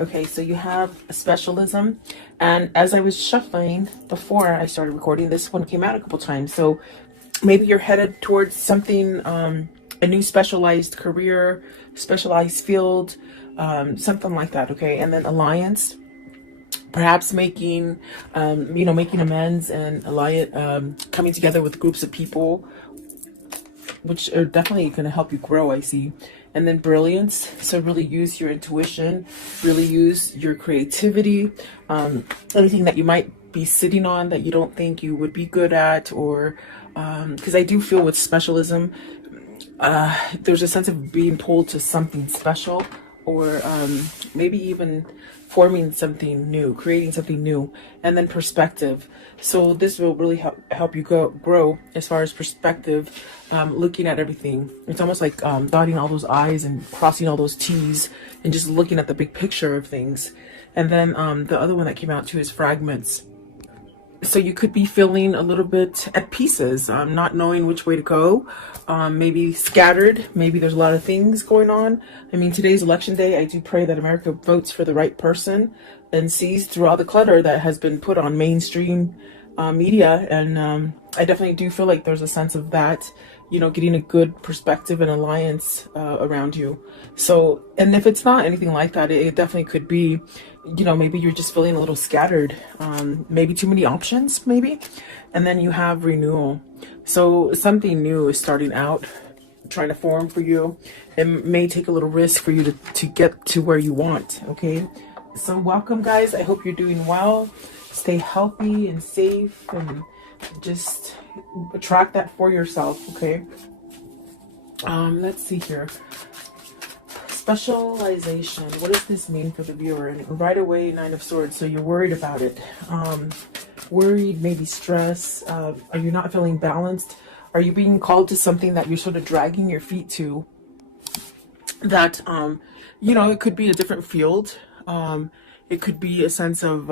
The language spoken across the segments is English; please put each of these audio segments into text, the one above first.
Okay, so you have a specialism, and as I was shuffling before I started recording, this one came out a couple times. So maybe you're headed towards something, a new specialized career, specialized field, something like that. Okay, and then alliance, perhaps making, making amends and alliance, coming together with groups of people, which are definitely going to help you grow, I see. And then brilliance, so really use your intuition, really use your creativity, anything that you might be sitting on that you don't think you would be good at, or because I do feel with specialism, there's a sense of being pulled to something special, or maybe even forming something new, creating something new. And then perspective, so this will really help you grow as far as perspective, looking at everything. It's almost like dotting all those I's and crossing all those T's and just looking at the big picture of things. And then the other one that came out too is fragments. So you could be feeling a little bit at pieces, not knowing which way to go, maybe scattered, maybe there's a lot of things going on. I mean, today's election day. I do pray that America votes for the right person and sees through all the clutter that has been put on mainstream media. And I definitely do feel like there's a sense of that, getting a good perspective and alliance around you. So, and if it's not anything like that, it definitely could be, maybe you're just feeling a little scattered, maybe too many options, maybe. And then you have renewal. So something new is starting out, trying to form for you. It may take a little risk for you to get to where you want. Okay. So welcome, guys. I hope you're doing well. Stay healthy and safe, and just attract that for yourself. Okay. Let's see here. Specialization. What does this mean for the viewer? And right away, Nine of Swords. So you're worried about it. Worried, maybe stress. Are you not feeling balanced? Are you being called to something that you're sort of dragging your feet to? That, it could be a different field. It could be a sense of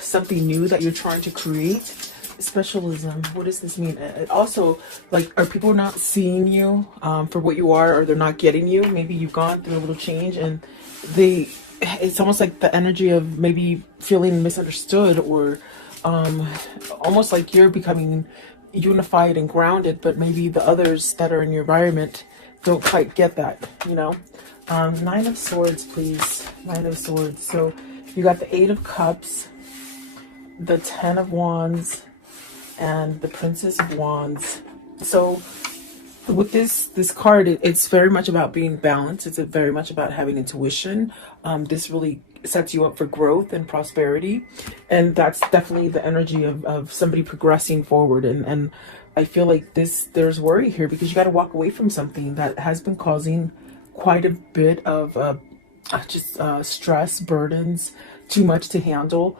something new that you're trying to create. Specialism. What does this mean? It also, like, are people not seeing you for what you are, or they're not getting you? Maybe you've gone through a little change, and it's almost like the energy of maybe feeling misunderstood, or almost like you're becoming unified and grounded, but maybe the others that are in your environment don't quite get that, Nine of Swords, please. Nine of Swords. So you got the Eight of Cups, the Ten of Wands, and the Princess of Wands. So with this card, it's very much about being balanced. It's very much about having intuition. This really sets you up for growth and prosperity, and that's definitely the energy of somebody progressing forward. And I feel like there's worry here, because you got to walk away from something that has been causing quite a bit of stress, burdens, too much to handle.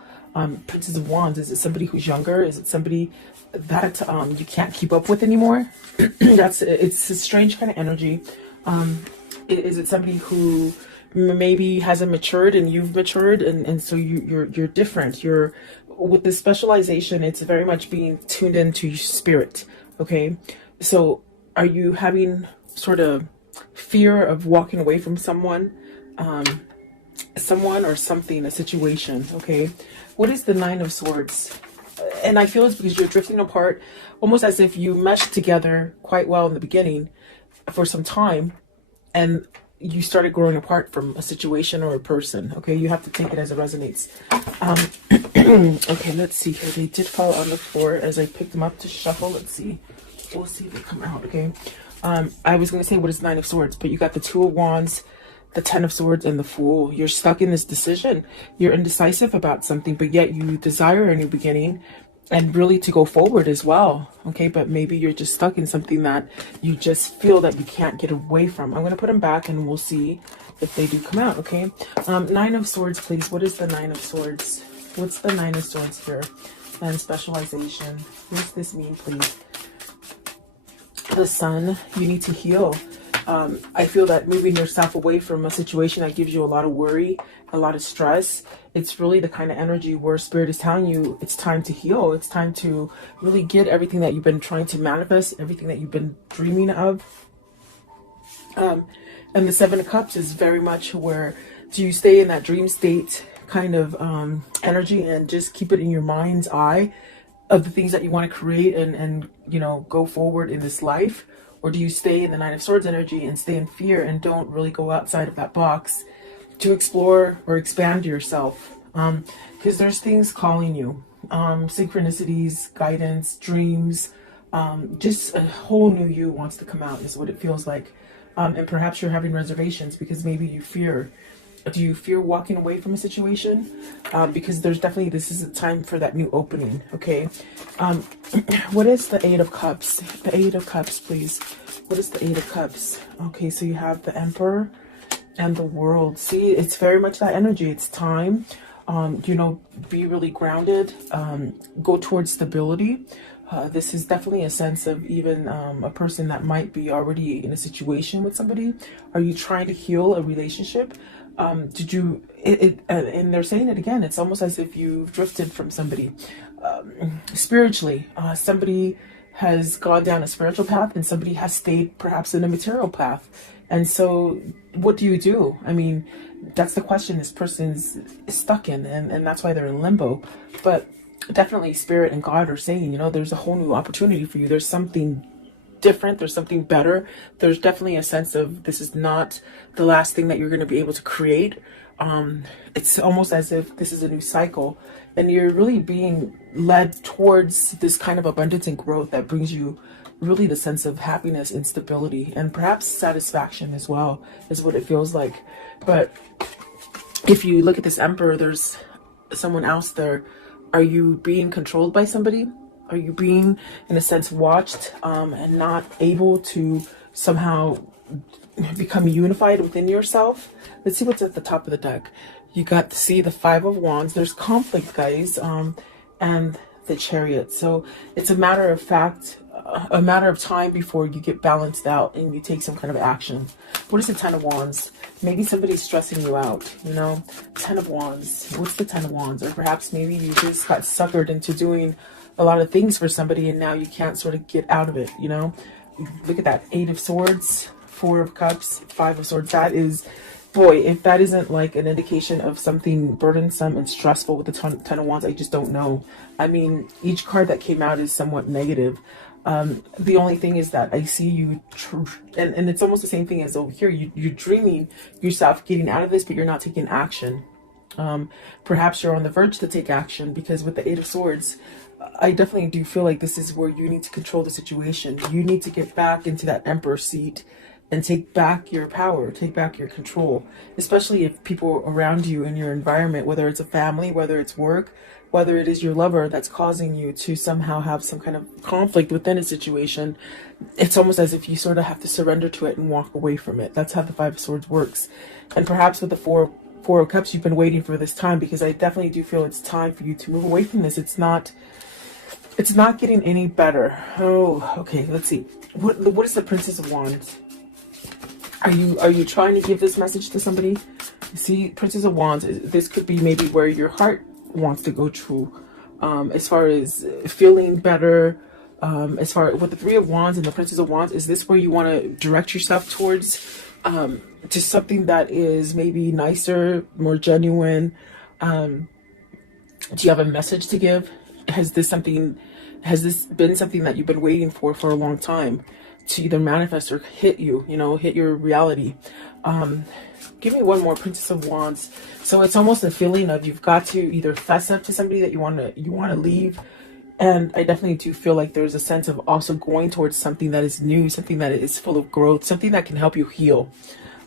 Princess of Wands, is it somebody who's younger? Is it somebody that you can't keep up with anymore? It's a strange kind of energy. Is it somebody who maybe hasn't matured and you've matured, and so you're different? You're with the specialization, it's very much being tuned into your spirit. Okay, so are you having sort of fear of walking away from someone or something, a situation? Okay, what is the Nine of Swords? And I feel it's because you're drifting apart, almost as if you meshed together quite well in the beginning for some time, and you started growing apart from a situation or a person. Okay, you have to take it as it resonates. Okay, let's see here. They did fall on the floor as I picked them up to shuffle. Let's see. We'll see if they come out. Okay. I was going to say, what is Nine of Swords? But you got the Two of Wands, the Ten of Swords, and the Fool. You're stuck in this decision. You're indecisive about something, but yet you desire a new beginning and really to go forward as well. Okay, but maybe you're just stuck in something that you just feel that you can't get away from. I'm going to put them back and we'll see if they do come out. Okay. Nine of Swords, please. What is the Nine of Swords? What's the Nine of Swords here? And specialization. What does this mean, please? The Sun. You need to heal. I feel that moving yourself away from a situation that gives you a lot of worry, a lot of stress, it's really the kind of energy where Spirit is telling you it's time to heal. It's time to really get everything that you've been trying to manifest, everything that you've been dreaming of. And the Seven of Cups is very much where Do you stay in that dream state kind of energy and just keep it in your mind's eye of the things that you want to create and go forward in this life? Or do you stay in the Nine of Swords energy and stay in fear and don't really go outside of that box to explore or expand yourself? Because there's things calling you, synchronicities, guidance, dreams, just a whole new you wants to come out is what it feels like. And perhaps you're having reservations because maybe you fear. Do you fear walking away from a situation? Because there's definitely, this is a time for that new opening, okay? What is the Eight of Cups? The Eight of Cups, please. What is the Eight of Cups? Okay, so you have the Emperor and the World. See, it's very much that energy. It's time, be really grounded, go towards stability. This is definitely a sense of even a person that might be already in a situation with somebody. Are you trying to heal a relationship? And they're saying it again, it's almost as if you've drifted from somebody spiritually. Somebody has gone down a spiritual path and somebody has stayed perhaps in a material path. And so what do you do? I mean, that's the question this person's stuck in, and that's why they're in limbo. But definitely Spirit and God are saying, there's a whole new opportunity for you. There's something different. There's something better. There's definitely a sense of this is not the last thing that you're going to be able to create. It's almost as if this is a new cycle and you're really being led towards this kind of abundance and growth that brings you really the sense of happiness and stability and perhaps satisfaction as well is what it feels like. But if you look at this Emperor, there's someone else there. Are you being controlled by somebody? Are you being, in a sense, watched and not able to somehow become unified within yourself? Let's see what's at the top of the deck. You got to see the Five of Wands. There's conflict, guys, and the Chariot. So it's a matter of fact, a matter of time before you get balanced out and you take some kind of action. What is the Ten of Wands? Maybe somebody's stressing you out, Ten of Wands. What's the Ten of Wands? Or perhaps maybe you just got suckered into doing a lot of things for somebody and now you can't sort of get out of it, Look at that. Eight of Swords, Four of Cups, Five of Swords. That is, boy, if that isn't like an indication of something burdensome and stressful with the Ten of Wands, I just don't know. I mean, each card that came out is somewhat negative. The only thing is that I see you, and it's almost the same thing as over here. You're dreaming yourself getting out of this, but you're not taking action. Perhaps you're on the verge to take action because with the Eight of Swords, I definitely do feel like this is where you need to control the situation. You need to get back into that Emperor seat and take back your power, take back your control, especially if people around you in your environment, whether it's a family, whether it's work, whether it is your lover that's causing you to somehow have some kind of conflict within a situation. It's almost as if you sort of have to surrender to it and walk away from it. That's how the Five of Swords works. And perhaps with the Four of Cups, you've been waiting for this time, because I definitely do feel it's time for you to move away from this. It's not getting any better. Oh, okay, let's see. What is the Princess of Wands? Are you trying to give this message to somebody? See, Princess of Wands, this could be maybe where your heart wants to go to, as far as feeling better, as far with the Three of Wands and the Princess of Wands. Is this where you want to direct yourself towards, to something that is maybe nicer, more genuine? Do you have a message to give? Has this been something that you've been waiting for a long time to either manifest or hit you, hit your reality? Give me one more, Princess of Wands. So it's almost a feeling of you've got to either fess up to somebody that you want to leave. And I definitely do feel like there's a sense of also going towards something that is new, something that is full of growth, something that can help you heal.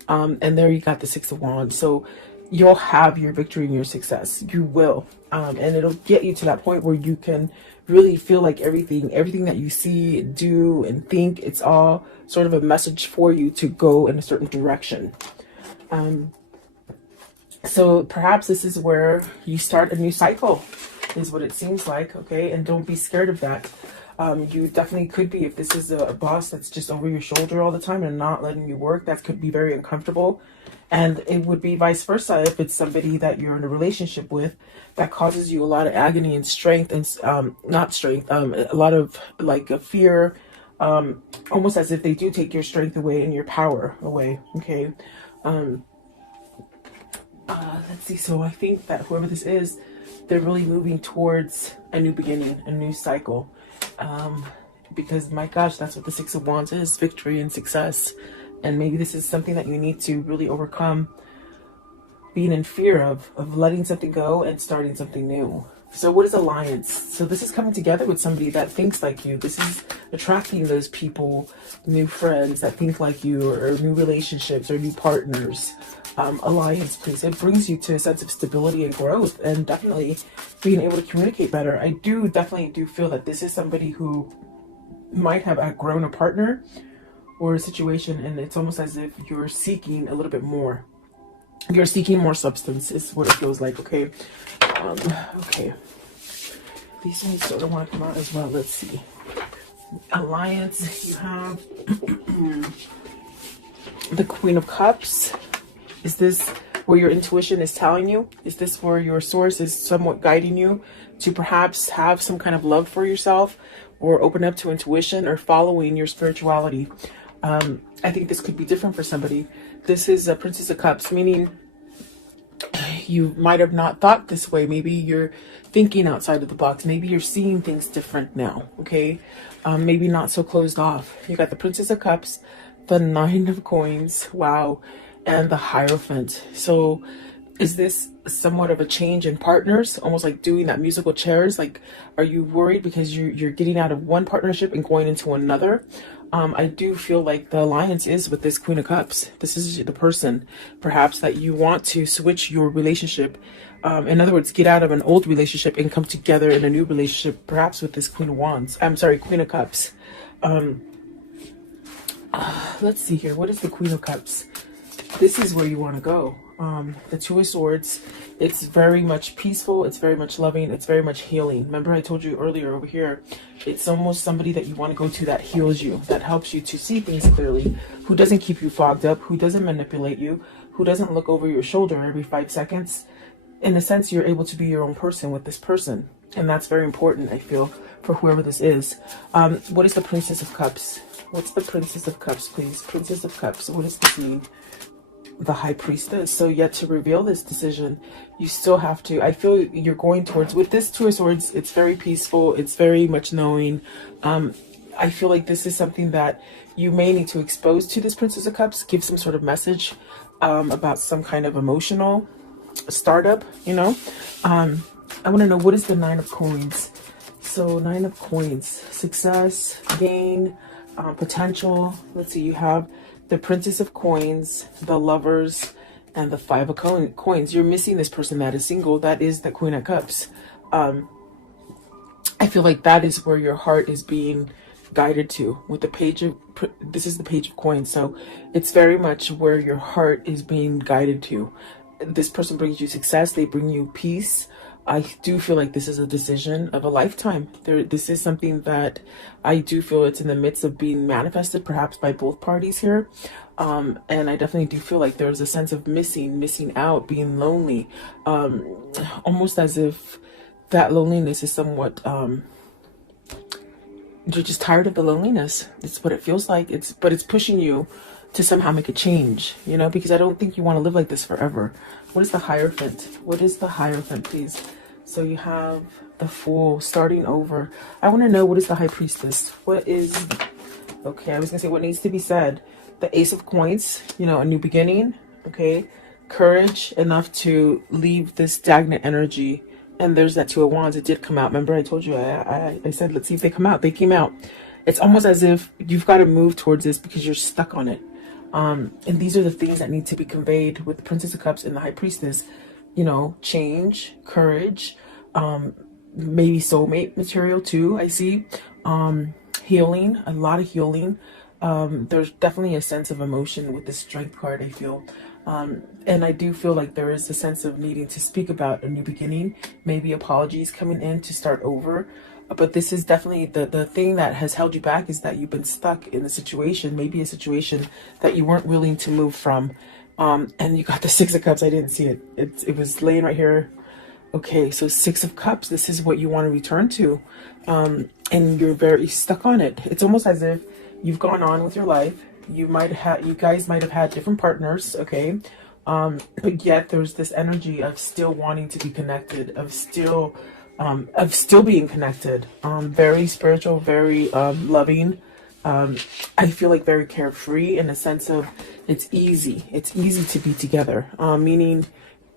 And there you got the Six of Wands. So you'll have your victory and your success. You will. And it'll get you to that point where you can really feel like everything that you see, do, and think, it's all sort of a message for you to go in a certain direction. So perhaps this is where you start a new cycle, is what it seems like, okay? And don't be scared of that. You definitely could be, if this is a boss that's just over your shoulder all the time and not letting you work, that could be very uncomfortable. And it would be vice versa if it's somebody that you're in a relationship with that causes you a lot of agony and strength, and a lot of like a fear, almost as if they do take your strength away and your power away, okay? Let's see. So I think that whoever this is, they're really moving towards a new beginning, a new cycle. Because my gosh, that's what the Six of Wands is, victory and success. And maybe this is something that you need to really overcome being in fear of letting something go and starting something new. So what is alliance? So this is coming together with somebody that thinks like you. This is attracting those people, new friends that think like you, or new relationships or new partners. Alliance, please. It brings you to a sense of stability and growth, and definitely being able to communicate better. I definitely do feel that this is somebody who might have outgrown a partner or a situation, and it's almost as if you're seeking a little bit more. You're seeking more substance is what it feels like. Okay. Okay. These ones sort of want to come out as well. Let's see. Alliance, you have the Queen of Cups. Is this where your intuition is telling you? Is this where your source is somewhat guiding you to perhaps have some kind of love for yourself, or open up to intuition, or following your spirituality? I think this could be different for somebody. This is a Princess of Cups, meaning you might have not thought this way. Maybe you're thinking outside of the box. Maybe you're seeing things different now, okay? Maybe not so closed off. You got the Princess of Cups, the Nine of Coins, wow, and the Hierophant. So is this somewhat of a change in partners, almost like doing that musical chairs? Like, are you worried because you're getting out of one partnership and going into another? I do feel like the alliance is with this Queen of Cups. This is the person, perhaps, that you want to switch your relationship. In other words, get out of an old relationship and come together in a new relationship, perhaps with this Queen of Wands. I'm sorry, Queen of Cups. Let's see here. What is the Queen of Cups? This is where you want to go. The Two of Swords, it's very much peaceful, it's very much loving, it's very much healing. Remember I told you earlier over here, it's almost somebody that you want to go to that heals you, that helps you to see things clearly, who doesn't keep you fogged up, who doesn't manipulate you, who doesn't look over your shoulder every 5 seconds. In a sense, you're able to be your own person with this person, and that's very important, I feel, for whoever this is. What is the Princess of Cups? What's the Princess of Cups, please? Princess of Cups, what does this mean? The High Priestess. So yet to reveal this decision, you still have to, I feel you're going towards, with this Two of Swords, it's very peaceful, it's very much knowing. I feel like this is something that you may need to expose to this Princess of Cups, give some sort of message about some kind of emotional startup, you know. I want to know, what is the Nine of Coins? So Nine of Coins, success, gain, potential. Let's see, you have the Princess of Coins, the Lovers, and the Five of Coins. You're missing this person that is single. That is the Queen of Cups. I feel like that is where your heart is being guided to. With the Page of, this is the Page of Coins. So it's very much where your heart is being guided to. This person brings you success. They bring you peace. I do feel like this is a decision of a lifetime. This is something that I do feel it's in the midst of being manifested, perhaps by both parties here. And I definitely do feel like there's a sense of missing out, being lonely, almost as if that loneliness is somewhat, you're just tired of the loneliness. It's what it feels like. But it's pushing you to somehow make a change, you know, because I don't think you want to live like this forever. What is the Hierophant? What is the Hierophant, please? So you have the Fool, starting over. I want to know, what is the High Priestess? What is, okay, I was gonna say what needs to be said. The Ace of Coins, you know, a new beginning, okay? Courage enough to leave this stagnant energy. And there's that Two of Wands. It did come out. Remember I told you, I said, let's see if they come out. They came out. It's almost as if you've got to move towards this because you're stuck on it. And these are the things that need to be conveyed with the Princess of Cups and the High Priestess. You know, change, courage, maybe soulmate material too, I see. Healing, a lot of healing. There's definitely a sense of emotion with the Strength card, I feel. And I do feel like there is a sense of needing to speak about a new beginning, maybe apologies coming in to start over. But this is definitely the thing that has held you back, is that you've been stuck in a situation, maybe a situation that you weren't willing to move from. And you got the Six of Cups. I didn't see it. It was laying right here. Okay, so Six of Cups, this is what you want to return to. And you're very stuck on it. It's almost as if you've gone on with your life. You guys might have had different partners, okay? But yet there's this energy of still wanting to be connected, of still being connected. Very spiritual, very loving. I feel like very carefree in the sense of it's easy. It's easy to be together, meaning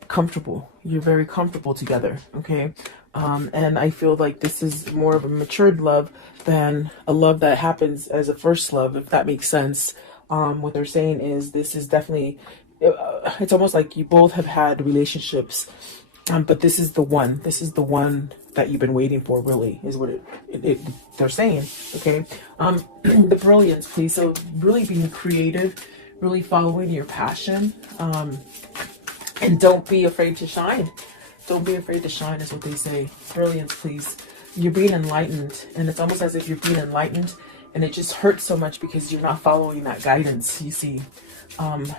comfortable. You're very comfortable together, okay? And I feel like this is more of a matured love than a love that happens as a first love, if that makes sense. What they're saying is this is definitely, it's almost like you both have had relationships, but this is the one. This is the one that you've been waiting for, really, is what they're saying, okay? The brilliance, please. So really being creative, really following your passion, and don't be afraid to shine. Don't be afraid to shine is what they say. Brilliance, please. You're being enlightened, and it's almost as if you're being enlightened, and it just hurts so much because you're not following that guidance, you see. And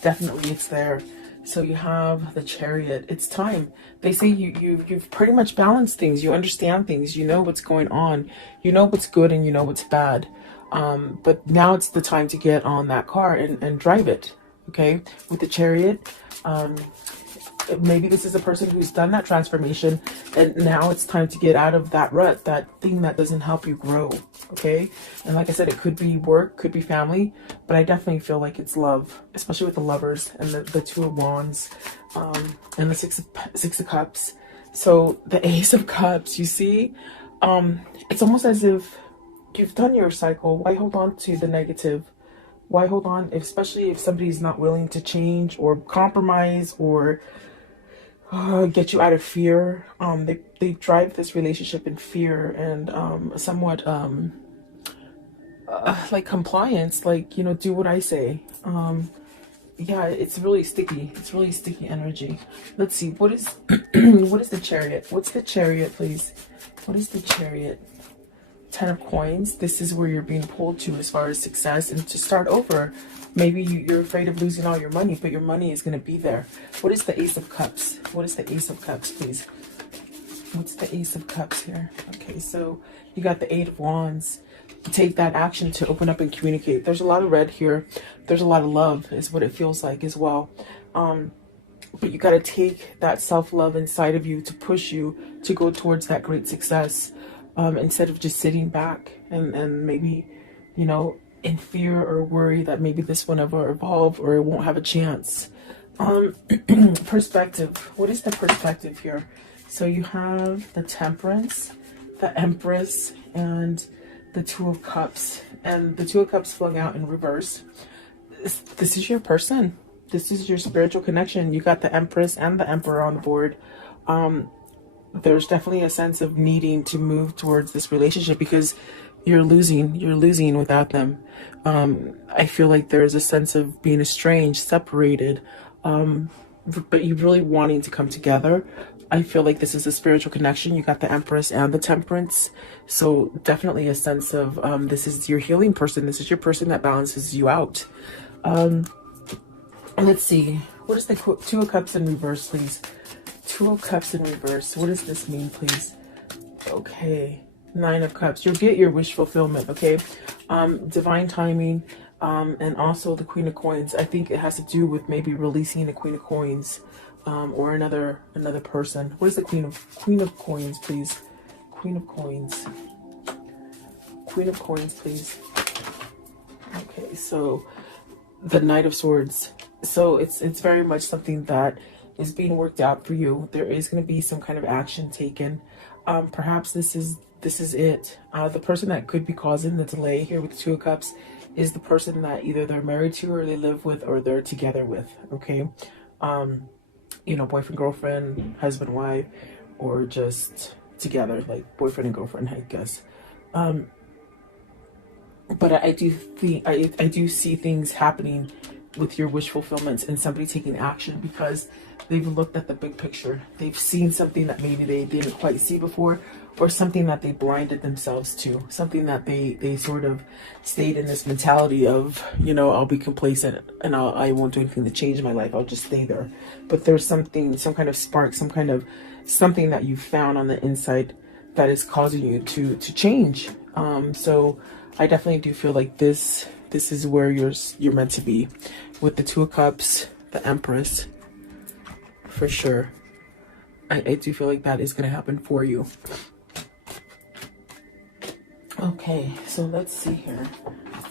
definitely it's there. So you have the Chariot. It's time. They say you've pretty much balanced things. You understand things. You know what's going on. You know what's good and you know what's bad. But now it's the time to get on that car and drive it. Okay, with the Chariot. Maybe this is a person who's done that transformation, and now it's time to get out of that rut, that thing that doesn't help you grow. Okay, and like I said, it could be work, could be family, but I definitely feel like it's love, especially with the Lovers and the Two of Wands, and the Six of Cups. So the Ace of Cups, you see, it's almost as if you've done your cycle. Why hold on to the negative? Why hold on, especially if somebody's not willing to change or compromise or get you out of fear? They drive this relationship in fear and somewhat like compliance, like, you know, do what I say. Yeah, it's really sticky. It's really sticky energy. Let's see, what is what is the Chariot? What's the Chariot, please? What is the Chariot? 10 of Coins. This is where you're being pulled to as far as success and to start over. Maybe you're afraid of losing all your money, but your money is going to be there. What is the Ace of Cups? What is the Ace of Cups, please? What's the Ace of Cups here? Okay, so you got the Eight of Wands. Take that action to open up and communicate. There's a lot of red here. There's a lot of love is what it feels like as well. But you got to take that self-love inside of you to push you to go towards that great success. Instead of just sitting back and maybe, you know, in fear or worry that maybe this will never evolve or it won't have a chance. Perspective. What is the perspective here? So you have the Temperance, the Empress, and the Two of Cups. And the Two of Cups flung out in reverse. This is your person. This is your spiritual connection. You got the Empress and the Emperor on the board. There's definitely a sense of needing to move towards this relationship because you're losing without them. I feel like there's a sense of being estranged, separated, but you really wanting to come together. I feel like this is a spiritual connection. You got the Empress and the Temperance. So definitely a sense of this is your healing person. This is your person that balances you out. Let's see. What is the Two of Cups in reverse, please? Two of Cups in reverse. What does this mean, please? Okay. Nine of Cups. You'll get your wish fulfillment, okay? Divine timing, and also the Queen of Coins. I think it has to do with maybe releasing the Queen of Coins, or another person. What is the Queen of Coins, please? Queen of Coins. Queen of Coins, please. Okay, so the Knight of Swords. So it's very much something that is being worked out for you. There is going to be some kind of action taken. Perhaps this is it. The person that could be causing the delay here with the Two of Cups is the person that either they're married to or they live with or they're together with. Okay, you know, boyfriend, girlfriend, husband, wife, or just together, like boyfriend and girlfriend, I guess. But I do think I do see things happening with your wish fulfillments and somebody taking action because they've looked at the big picture. They've seen something that maybe they didn't quite see before, or something that they blinded themselves to, something that they sort of stayed in this mentality of, you know, I'll be complacent and I won't do anything to change my life. I'll just stay there. But there's something, some kind of spark, something that you found on the inside that is causing you to change. So I definitely do feel like this is where you're meant to be with the Two of Cups, the Empress, for sure. I do feel like that is going to happen for you. Okay, so let's see here.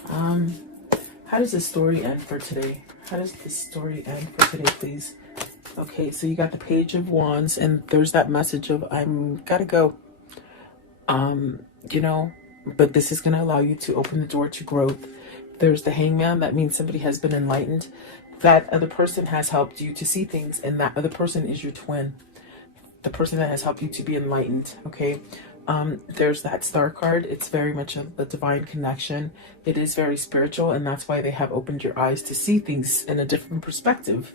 How does this story end for today? How does this story end for today, please? Okay, so you got the Page of Wands, and there's that message of I'm gotta go. You know, but this is gonna allow you to open the door to growth. There's the Hangman. That means somebody has been enlightened. That other person has helped you to see things, and that other person is your twin. The person that has helped you to be enlightened. Okay. There's that Star card. It's very much a divine connection. It is very spiritual, and that's why they have opened your eyes to see things in a different perspective.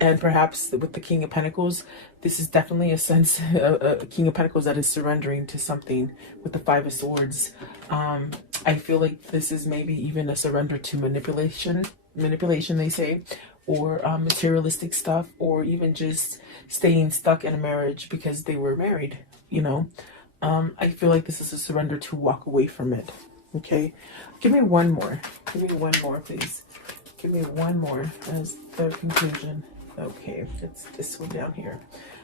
And perhaps with the King of Pentacles, this is definitely a sense, a King of Pentacles that is surrendering to something. With the Five of Swords, I feel like this is maybe even a surrender to manipulation they say, or materialistic stuff, or even just staying stuck in a marriage because they were married, you know. I feel like this is a surrender to walk away from it. Okay, give me one more. Give me one more, please. Give me one more as the conclusion. Okay, it's this one down here.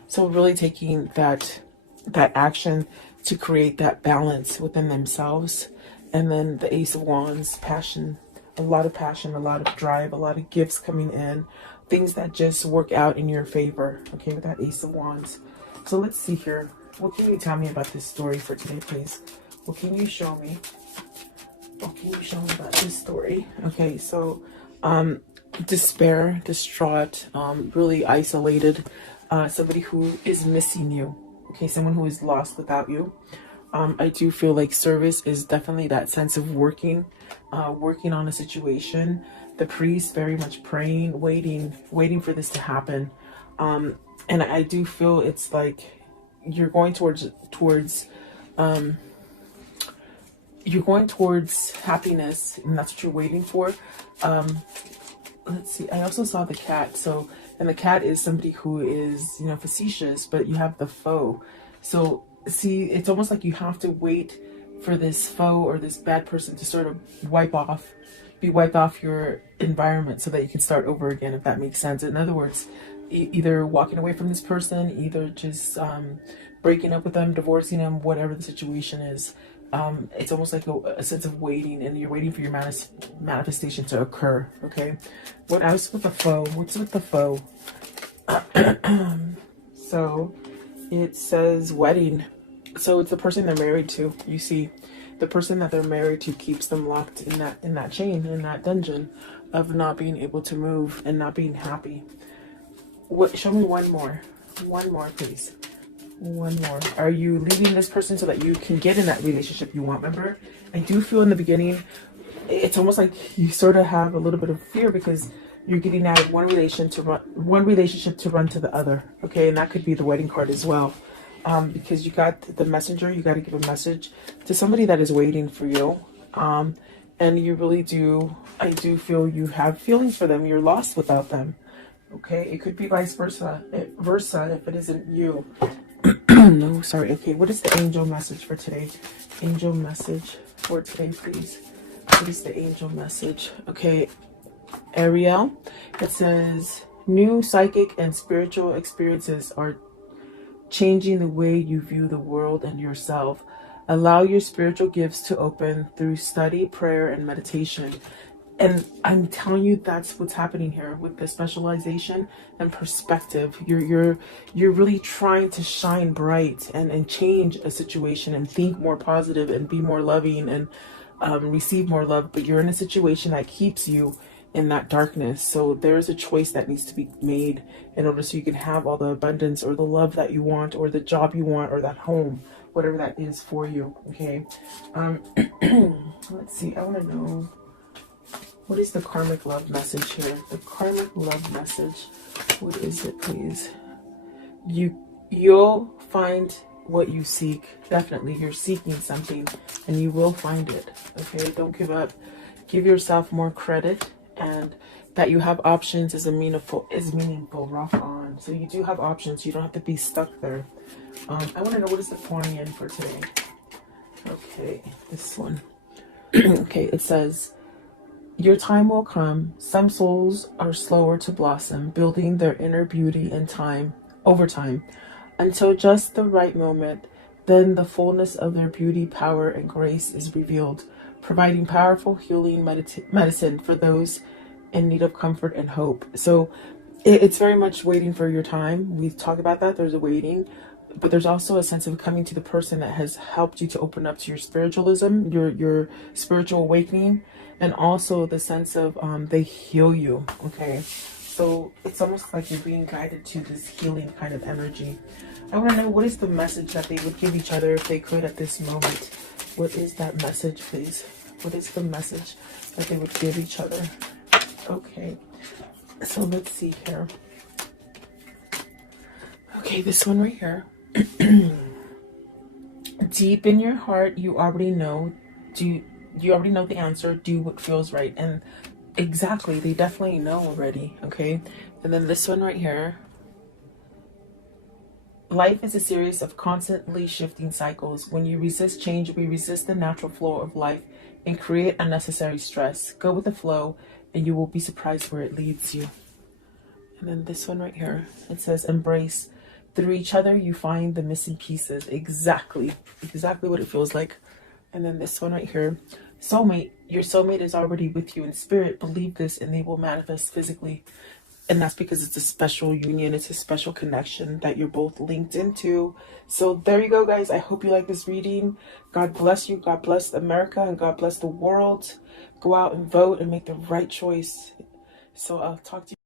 So really taking that action to create that balance within themselves. And then the Ace of Wands, passion, a lot of passion, a lot of drive, a lot of gifts coming in, things that just work out in your favor. Okay, with that Ace of Wands. So let's see here. What can you tell me about this story for today, please? What can you show me? What can you show me about this story? Okay, so despair, distraught, really isolated, somebody who is missing you. Okay, someone who is lost without you. I do feel like service is definitely that sense of working on a situation. The priest very much praying, waiting for this to happen. And I do feel it's like you're going towards happiness, and that's what you're waiting for. Let's see, I also saw the cat. So, and the cat is somebody who is, you know, facetious, but you have the foe. So see, it's almost like you have to wait for this foe or this bad person to sort of be wiped off your environment so that you can start over again, if that makes sense. In other words, either walking away from this person, either just breaking up with them, divorcing them, whatever the situation is. It's almost like a sense of waiting, and you're waiting for your manifestation to occur. Okay, what else with the foe? What's with the foe? So it says wedding. So it's the person they're married to. You see, the person that they're married to keeps them locked in that chain, in that dungeon of not being able to move and not being happy. What? Show me one more, please. One more. Are you leaving this person so that you can get in that relationship you want? Remember, I do feel in the beginning, it's almost like you sort of have a little bit of fear because you're getting out of one relationship to run to the other. Okay, and that could be the wedding card as well. Because you got the messenger, you got to give a message to somebody that is waiting for you. And you really do, I do feel you have feelings for them. You're lost without them. Okay, it could be vice versa if it isn't you. No, sorry. Okay, what is the angel message for today? Angel message for today, please. What is the angel message? Okay, Ariel, it says new psychic and spiritual experiences are changing the way you view the world and yourself. Allow your spiritual gifts to open through study, prayer, and meditation. And I'm telling you, that's what's happening here with the specialization and perspective. You're really trying to shine bright and change a situation and think more positive and be more loving and receive more love. But you're in a situation that keeps you in that darkness. So there's a choice that needs to be made in order so you can have all the abundance or the love that you want or the job you want or that home, whatever that is for you. Okay. Let's see. I want to know, what is the karmic love message here? The karmic love message. What is it, please? You'll find what you seek. Definitely, you're seeking something, and you will find it. Okay, don't give up. Give yourself more credit, and that you have options is meaningful. Rock on. So you do have options. You don't have to be stuck there. I want to know, what is the Aquarian for today? Okay, this one. Okay, it says, Your time will come. Some souls are slower to blossom, building their inner beauty in time, over time, until just the right moment. Then the fullness of their beauty, power, and grace is revealed, providing powerful healing medicine for those in need of comfort and hope. So it's very much waiting for your time. We talk about that. There's a waiting, but there's also a sense of coming to the person that has helped you to open up to your spiritualism, your spiritual awakening, and also the sense of they heal you. Okay, so it's almost like you're being guided to this healing kind of energy. I want to know, what is the message that they would give each other if they could at this moment? What is that message, please? What is the message that they would give each other? Okay, so let's see here. Okay, this one right here. Deep in your heart, you already know. You already know the answer? Do what feels right. And exactly, they definitely know already. Okay, and then this one right here. Life is a series of constantly shifting cycles. When you resist change, we resist the natural flow of life and create unnecessary stress. Go with the flow, and you will be surprised where it leads you. And then this one right here, it says, embrace. Through each other, you find the missing pieces. Exactly what it feels like. And then this one right here, soulmate. Your soulmate is already with you in spirit. Believe this, and they will manifest physically. And that's because it's a special union. It's a special connection that you're both linked into. So there you go, guys. I hope you like this reading. God bless you. God bless America, and God bless the world. Go out and vote and make the right choice. So I'll talk to you.